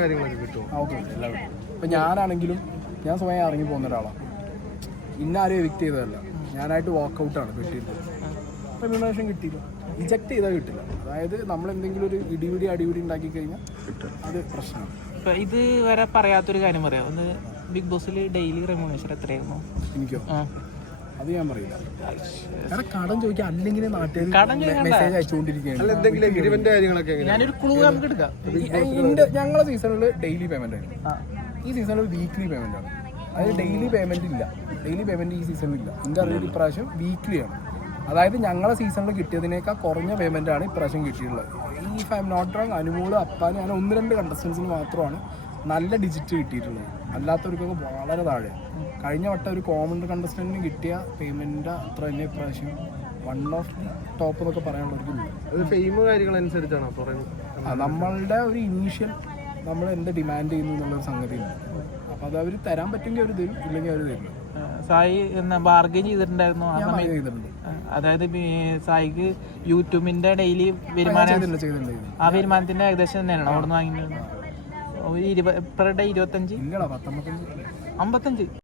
കാര്യങ്ങളൊക്കെ കിട്ടും. ഓക്കെ, എല്ലാം കിട്ടും. ഇപ്പം ഞാനാണെങ്കിലും ഞാൻ സ്വയം ഇറങ്ങി പോകുന്ന ഒരാളാണ്. ഇന്നാരും എവിക്റ്റ് ചെയ്തതല്ല, ഞാനായിട്ട് വാക്കൗട്ടാണ് കിട്ടിയിരുന്നത്. റെമ്യൂണറേഷൻ കിട്ടിയില്ല, റിജക്റ്റ് ചെയ്താൽ കിട്ടില്ല. അതായത് നമ്മൾ എന്തെങ്കിലും ഒരു അടിപിടി ഉണ്ടാക്കി കഴിഞ്ഞാൽ അത് പ്രശ്നമാണ്. ഇപ്പം ഇത് വരെ പറയാത്തൊരു കാര്യം പറയാം. ഒന്ന് ബിഗ് ബോസിൽ ഡെയിലി റെമ്യൂണറേഷൻ എത്രയായിരുന്നു? എനിക്കോ? അത് ഞാൻ പറയില്ല. കാരണം കടം ചോദിക്കാൻ അല്ലെങ്കിൽ നാട്ടുകാർ മെസ്സേജ് അയച്ചുകൊണ്ടിരിക്കുകയാണ്. ഞാനൊരു ക്ലൂ നമുക്ക് എടുക്കാം. ഞങ്ങളുടെ സീസണിൽ ഡെയിലി പേയ്മെന്റ് ആയിരുന്നു. ഈ സീസണിൽ വീക്ക്ലി പേയ്മെന്റ് ആണ്. അതായത് ഡെയിലി പേയ്മെന്റ് ഇല്ല. ഡെയിലി പേയ്മെന്റ് ഈ സീസണിൽ ഇല്ല. എൻ്റെ അറിവിൽ ഇപ്രാവശ്യം വീക്ക്ലി ആണ്. അതായത് ഞങ്ങളെ സീസണിൽ കിട്ടിയതിനേക്കാൾ കുറഞ്ഞ പേയ്മെന്റ് ആണ് ഇപ്രാവശ്യം കിട്ടിയിട്ടുള്ളത്. ഈ if I am not wrong Anumol അപ്പാന് അങ്ങനെ 1-2 കണ്ടസ്റ്റൻസിന് മാത്രമാണ് നല്ല ഡിജിറ്റ് കിട്ടിയിട്ടുള്ളത്. അല്ലാത്തവർക്കൊക്കെ വളരെ താഴെ. കഴിഞ്ഞ വട്ടം ഒരു കോമൺ കണ്ടസ്റ്റന്റിന് കിട്ടിയ പേയ്മെന്റ് അത്ര തന്നെ ഇപ്രാവശ്യം വൺ ഓഫ് ദി ടോപ്പ് എന്നൊക്കെ പറയാനുള്ളവർക്ക് ഫെയിം കാര്യങ്ങളനുസരിച്ചാണോ പറയുന്നത്? നമ്മളുടെ ഒരു ഇനീഷ്യൽ നമ്മൾ എന്ത് ഡിമാൻഡ് ചെയ്യുന്നു എന്നുള്ളൊരു സംഗതിയുണ്ട്. അപ്പോൾ അത് അവർ തരാൻ പറ്റുമെങ്കിൽ അവർ തരും, ഇല്ലെങ്കിൽ അവർ തരില്ല. സായി ബാർഗൈൻ ചെയ്തിട്ടുണ്ടായിരുന്നു ആ സമയത്ത്? ചെയ്തിട്ടുണ്ട്. അതായത് സായിക്ക് യൂട്യൂബിന്റെ ഡെയിലി വരുമാനം, ആ വരുമാനത്തിന്റെ ഏകദേശം തന്നെയാണ് അവിടെ നിന്ന് വാങ്ങിയത്. 25 ഇല്ലടാ 55.